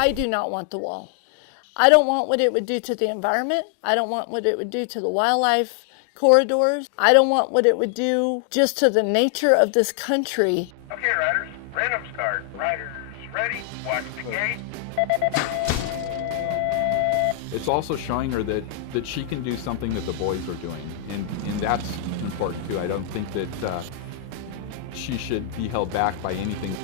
I do not want the wall. I don't want what it would do to the environment. I don't want what it would do to the wildlife corridors. I don't want what it would do just to the nature of this country. Okay, riders, random start. Riders ready, watch the gate. It's also showing her that she can do something that the boys are doing, and that's important too. I don't think that she should be held back by anything.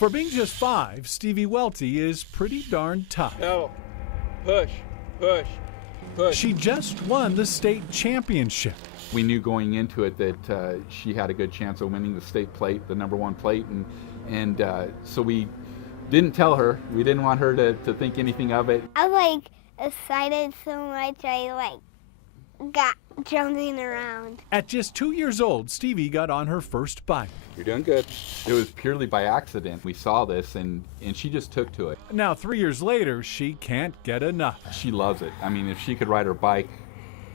For being just 5, Stevie Welty is pretty darn tough. No, push, push, push. She just won the state championship. We knew going into it that she had a good chance of winning the state plate, the #1 plate, and so we didn't tell her. We didn't want her to think anything of it. I was excited so much I got jumping around. At just 2 years old, Stevie got on her first bike. You're doing good. It was purely by accident. We saw this and she just took to it. Now 3 years later, she can't get enough. She loves it. I mean, if she could ride her bike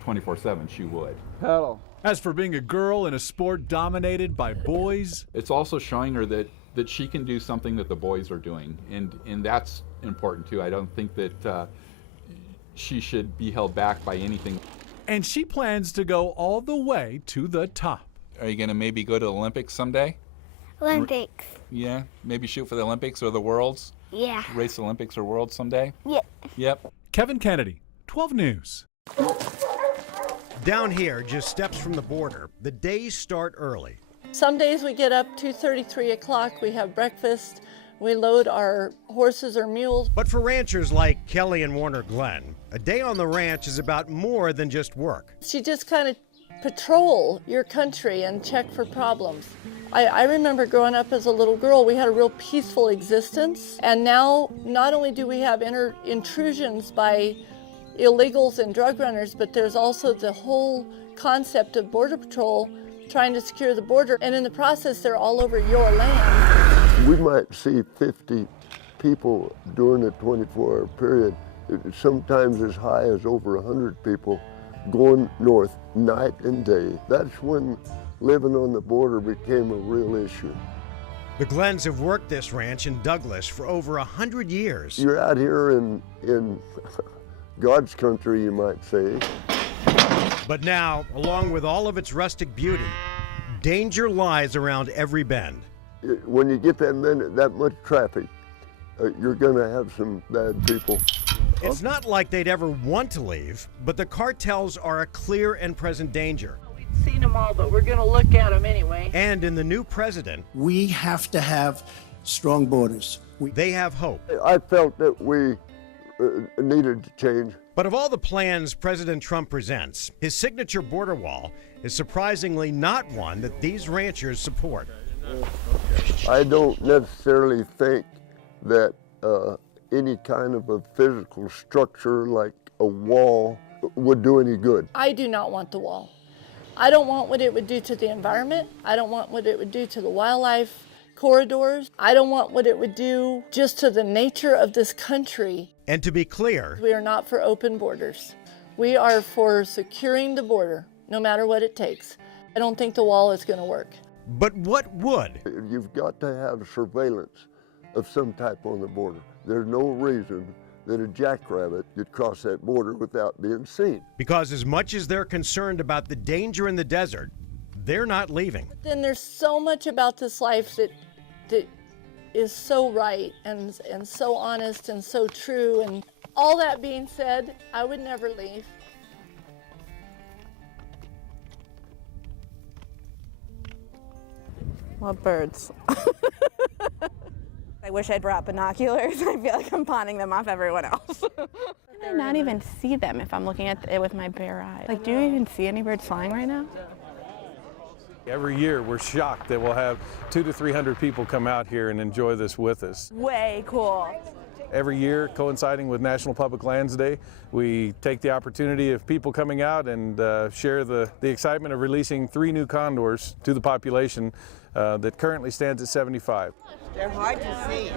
24/7, she would. Pedal. As for being a girl in a sport dominated by boys, it's also showing her that she can do something that the boys are doing, and that's important too. I don't think that she should be held back by anything. And she plans to go all the way to the top. Are you going to maybe go to the Olympics someday? Olympics. Yeah, maybe shoot for the Olympics or the Worlds? Yeah. Race Olympics or Worlds someday? Yep. Yep. Kevin Kennedy, 12 News. Down here, just steps from the border, the days start early. Some days we get up 2:30, 3 o'clock, we have breakfast, we load our horses or mules. But for ranchers like Kelly and Warner Glenn, a day on the ranch is about more than just work. You just kind of patrol your country and check for problems. I remember growing up as a little girl, we had a real peaceful existence. And now, not only do we have intrusions by illegals and drug runners, but there's also the whole concept of Border Patrol trying to secure the border. And in the process, they're all over your land. We might see 50 people during a 24-hour period, sometimes as high as over 100 people going north night and day. That's when living on the border became a real issue. The Glenns have worked this ranch in Douglas for over 100 years. You're out here in God's country, you might say. But now, along with all of its rustic beauty, danger lies around every bend. When you get that much traffic, you're gonna have some bad people. It's not like they'd ever want to leave, but the cartels are a clear and present danger. We've seen them all, but we're gonna look at them anyway. And in the new president, we have to have strong borders. They have hope. I felt that we needed to change. But of all the plans President Trump presents, his signature border wall is surprisingly not one that these ranchers support. I don't necessarily think that any kind of a physical structure like a wall would do any good. I do not want the wall. I don't want what it would do to the environment. I don't want what it would do to the wildlife corridors. I don't want what it would do just to the nature of this country. And to be clear, we are not for open borders. We are for securing the border, no matter what it takes. I don't think the wall is going to work. But what would? You've got to have surveillance of some type on the border. There's no reason that a jackrabbit could cross that border without being seen. Because as much as they're concerned about the danger in the desert, they're not leaving. Then there's so much about this life that is so right and so honest and so true. And all that being said, I would never leave. Love birds. I wish I'd brought binoculars. I feel like I'm pawning them off everyone else. Can I not even see them if I'm looking at it with my bare eye? Like, do you even see any birds flying right now? Every year we're shocked that we'll have 200 to 300 people come out here and enjoy this with us. Way cool. Every year, coinciding with National Public Lands Day, we take the opportunity of people coming out and share the excitement of releasing 3 new condors to the population that currently stands at 75. They're hard to see.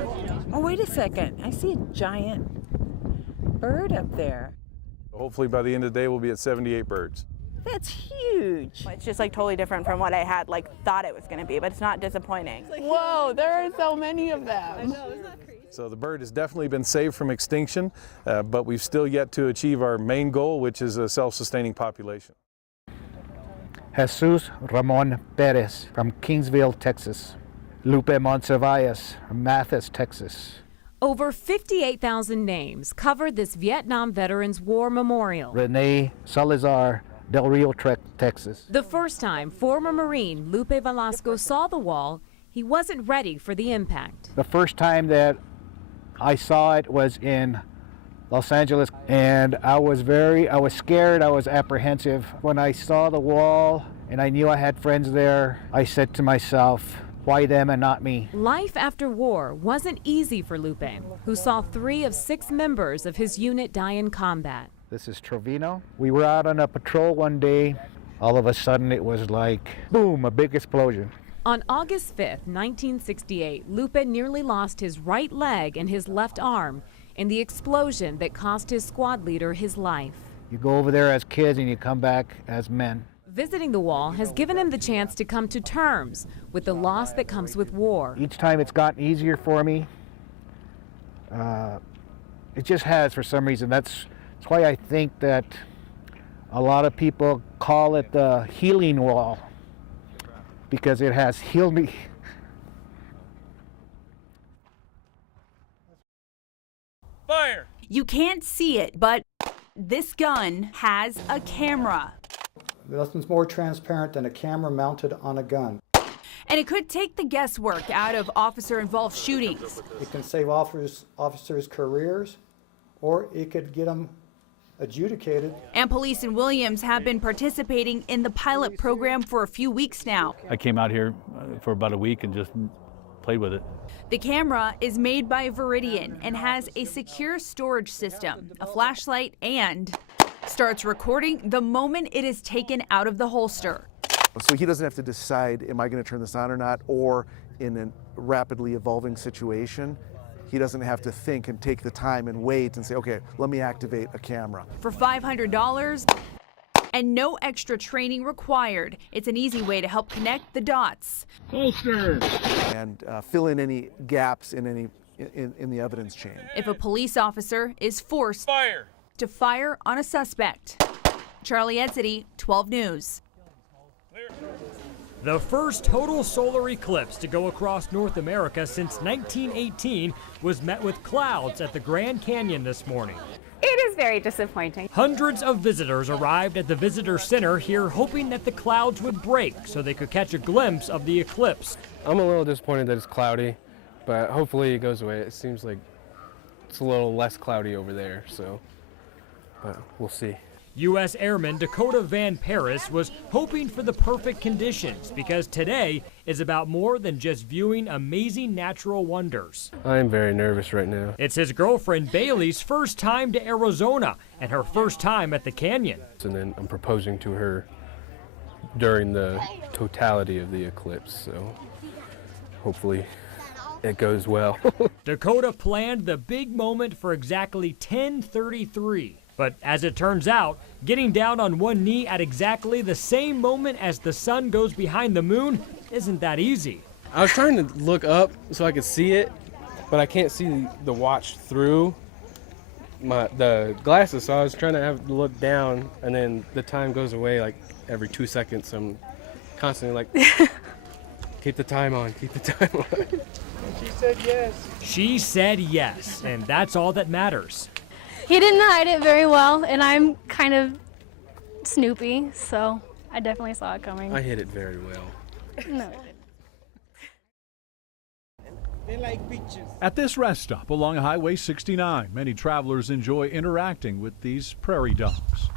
Oh, wait a second. I see a giant bird up there. Hopefully by the end of the day we'll be at 78 birds. That's huge. It's just like totally different from what I had thought it was going to be, but it's not disappointing. Whoa, there are so many of them. I know, isn't that crazy? So the bird has definitely been saved from extinction, but we've still yet to achieve our main goal, which is a self-sustaining population. Jesus Ramon Perez from Kingsville, Texas. Lupe Monservalles from Mathis, Texas. Over 58,000 names covered this Vietnam Veterans War Memorial. Rene Salazar, Del Rio, Texas. The first time former Marine Lupe Velasco saw the wall, he wasn't ready for the impact. The first time that I saw it was in Los Angeles, and I was scared, I was apprehensive. When I saw the wall and I knew I had friends there, I said to myself, why them and not me? Life after war wasn't easy for Lupe, who saw 3 of 6 members of his unit die in combat. This is Trevino. We were out on a patrol one day. All of a sudden it was like, boom, a big explosion. On August 5th, 1968, Lupe nearly lost his right leg and his left arm in the explosion that cost his squad leader his life. You go over there as kids and you come back as men. Visiting the wall has given him the chance to come to terms with the loss that comes with war. Each time it's gotten easier for me. It just has for some reason. That's why I think that a lot of people call it the healing wall, because it has healed me. Fire! You can't see it, but this gun has a camera. Nothing's more transparent than a camera mounted on a gun. And it could take the guesswork out of officer-involved shootings. It can save officers' careers, or it could get them adjudicated. And police in Williams have been participating in the pilot program for a few weeks now. I came out here for about a week and just played with it. The camera is made by Veridian and has a secure storage system, a flashlight, and starts recording the moment it is taken out of the holster. So he doesn't have to decide, am I going to turn this on or not, or in a rapidly evolving situation, he doesn't have to think and take the time and wait and say, okay, let me activate a camera. For $500 and no extra training required, it's an easy way to help connect the dots. Holster! And fill in any gaps in the evidence chain. If a police officer is forced to fire on a suspect. Charlie Edsity, 12 News. The first total solar eclipse to go across North America since 1918 was met with clouds at the Grand Canyon this morning. It is very disappointing. Hundreds of visitors arrived at the visitor center here hoping that the clouds would break so they could catch a glimpse of the eclipse. I'm a little disappointed that it's cloudy, but hopefully it goes away. It seems like it's a little less cloudy over there, so but we'll see. U.S. Airman Dakota Van Paris was hoping for the perfect conditions because today is about more than just viewing amazing natural wonders. I'm very nervous right now. It's his girlfriend Bailey's first time to Arizona and her first time at the canyon. And then I'm proposing to her during the totality of the eclipse, so hopefully it goes well. Dakota planned the big moment for exactly 10:33. But as it turns out, getting down on one knee at exactly the same moment as the sun goes behind the moon isn't that easy. I was trying to look up so I could see it, but I can't see the watch through the glasses, so I was trying to have to look down, and then the time goes away like every 2 seconds. So I'm constantly like, keep the time on, keep the time on. And she said yes. She said yes, and that's all that matters. He didn't hide it very well, and I'm kind of snoopy, so I definitely saw it coming. I hid it very well. No. They like beaches. At this rest stop along Highway 69, many travelers enjoy interacting with these prairie dogs.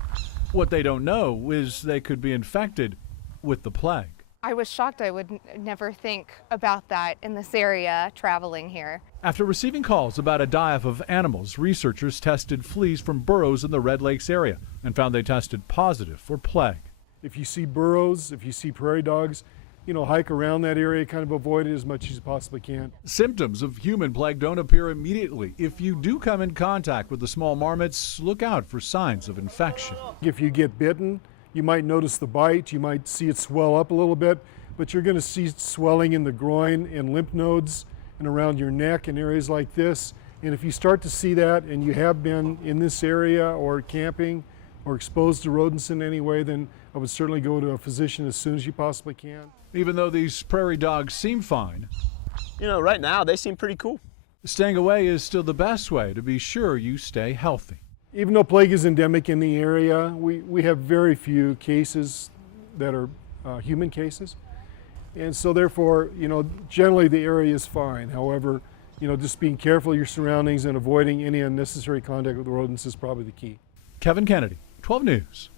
What they don't know is they could be infected with the plague. I was shocked. I would never think about that in this area traveling here. After receiving calls about a die-off of animals, researchers tested fleas from burrows in the Red Lakes area and found they tested positive for plague. If you see burrows, if you see prairie dogs, hike around that area, kind of avoid it as much as you possibly can. Symptoms of human plague don't appear immediately. If you do come in contact with the small marmots, look out for signs of infection. If you get bitten, you might notice the bite, you might see it swell up a little bit, but you're going to see swelling in the groin and lymph nodes and around your neck and areas like this. And if you start to see that and you have been in this area or camping or exposed to rodents in any way, then I would certainly go to a physician as soon as you possibly can. Even though these prairie dogs seem fine, right now they seem pretty cool. Staying away is still the best way to be sure you stay healthy. Even though plague is endemic in the area, we have very few cases that are human cases. And so therefore, generally the area is fine. However, just being careful of your surroundings and avoiding any unnecessary contact with rodents is probably the key. Kevin Kennedy, 12 News.